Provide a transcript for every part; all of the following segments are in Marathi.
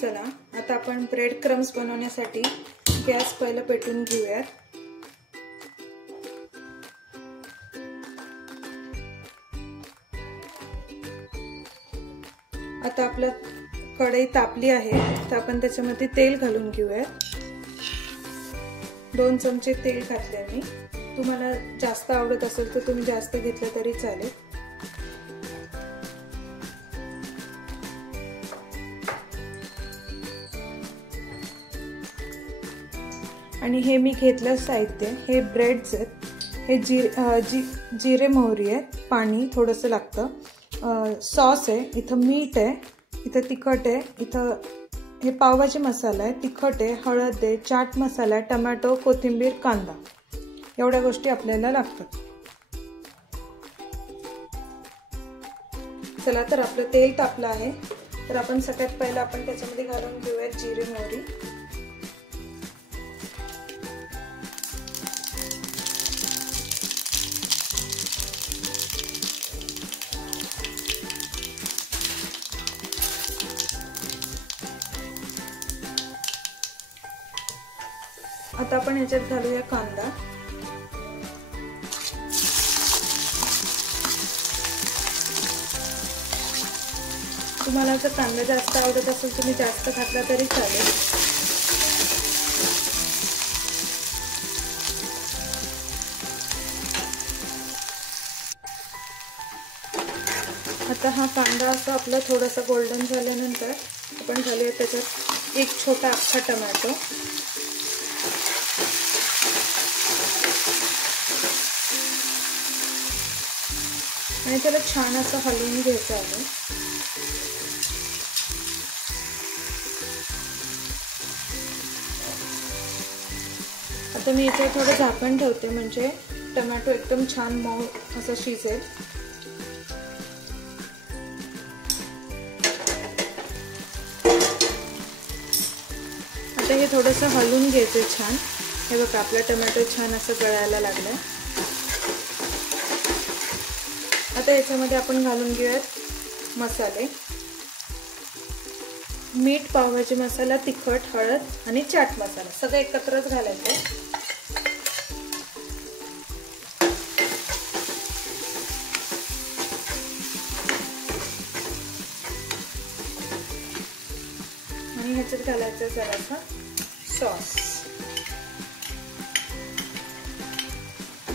चला आता आपण ब्रेड क्रम्स बनवण्यासाठी गॅस पहिला पेटवून घेऊयात। आता आपलं कढई तापली आहे तर आपण त्याच्यामध्ये तेल घालून घेऊयात। 2 चमचे तेल घातले मी। तुम्हाला जास्त आवडत असेल तर तुम्ही जास्त घेतलं तरी चालेल। आणि हे मी घेतलं साहित्य हे ब्रेड्स आहेत, हे जिरे मोहरी आहे, पाणी थोडंसं लागतं, सॉस आहे, इथं मीठ आहे, इथं तिखट आहे, इथं हे पावभाजी मसाला आहे, तिखट आहे, हळद आहे, चाट मसाला आहे, टोमॅटो, कोथिंबीर, कांदा, एवढ्या गोष्टी आपल्याला लागतात। चला तर आपलं तेल तापलं आहे तर आपण सगळ्यात पहिला आपण त्याच्यामध्ये घालून घेऊयात जिरे मोहरी। आता आपण याच्यात घालूया कांदा। तुम्हाला जर कांदा जास्त आवडत असेल तुम्ही जास्त घातला तरी चालेल। आता हा कांदा असा आपला थोडासा गोल्डन झाल्यानंतर आपण घालूया त्याच्यात एक छोटा अख्खा टोमॅटो। आणि त्याला छान असं हलवून घ्यायचं आहे। आता मी याच्यावर थोडं झाकण ठेवते म्हणजे टोमॅटो एकदम छान मऊ असं शिजेल। आता हे थोडंसं हलवून घ्यायचं छान। हे बघा आपला टोमॅटो छान असं गळायला लागलाय। आता याच्यामध्ये आपण घालून घेऊयात मसाले, मीठ, पावभाजी मसाला, तिखट, हळद आणि चाट मसाला सगळं एकत्रच घालायचं। आणि ह्याच्यात घालायचं जरासा सॉस।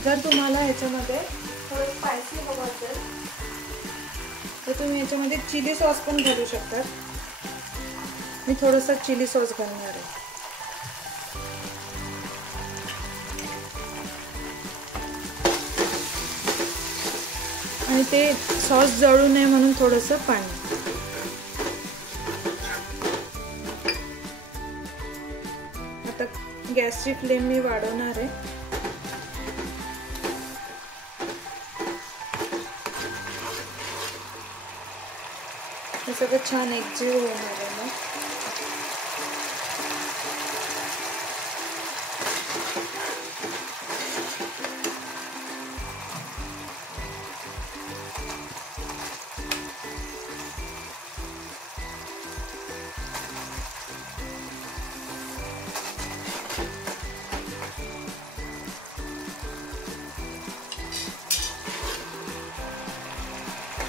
जर तुम्हाला ह्याच्यामध्ये थोडं स्पायसी हवं असेल तर तुम्ही याच्यामध्ये चिली सॉस पण घालू शकतात। मी थोडंसं चिली सॉस घालणार आहे। आणि ते सॉस जळू नये म्हणून थोडंसं पाणी। आता गॅसची फ्लेम मी वाढवणार आहे। हे सगळं छान एकजीव होणार आहे ना।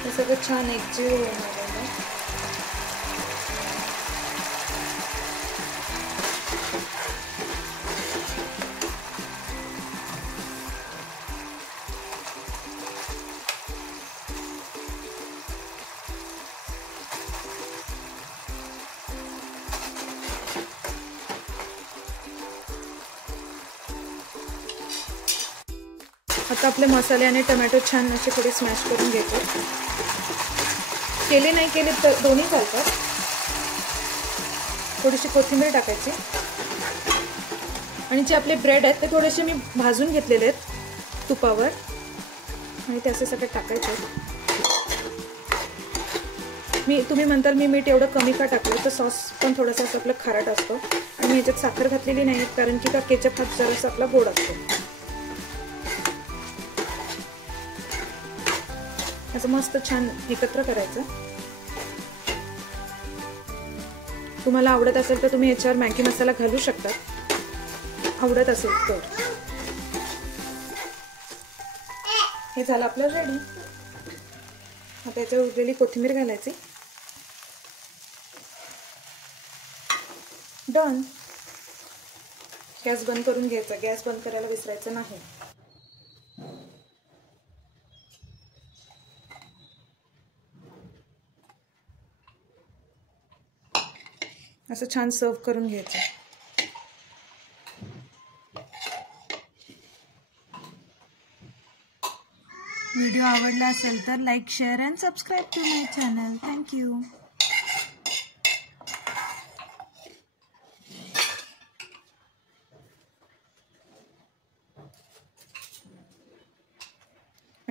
हे सगळं छान एकजीव होणार आहे ना। आता आपले मसाले आणि टोमॅटो छान असे थोडे स्मॅश करून घ्यायचे। केले नाही केले तर दोन्ही चालतात। थोडीशी कोथिंबीर टाकायची आणि जे आपले ब्रेड आहेत ते थोडेसे मी भाजून घेतलेले आहेत तुपावर आणि ते असे सगळे टाकायचे। तुम्ही म्हणताल मी मीठ एवढं कमी का टाकलं तर सॉस पण थोडासा आपला खारट असतो आणि मी याच्यात साखर घातलेली नाही कारण की का केचप हा जरासा आपला गोड असतो। असं मस्त छान एकत्र करायचं। तुम्हाला आवडत असेल तर तुम्ही याच्यावर मॅगी मसाला घालू शकता, आवडत असेल तर. हे झालं आपलं रेडी. आता याच्यावर उरलेली कोथिंबीर घालायची. डन. गॅस बंद करून घ्यायचा. गॅस बंद करायला विसरायचं नाही. असं छान सर्व करून घ्यायचं. व्हिडिओ आवडला असेल तर like, share and subscribe to my channel. Thank you.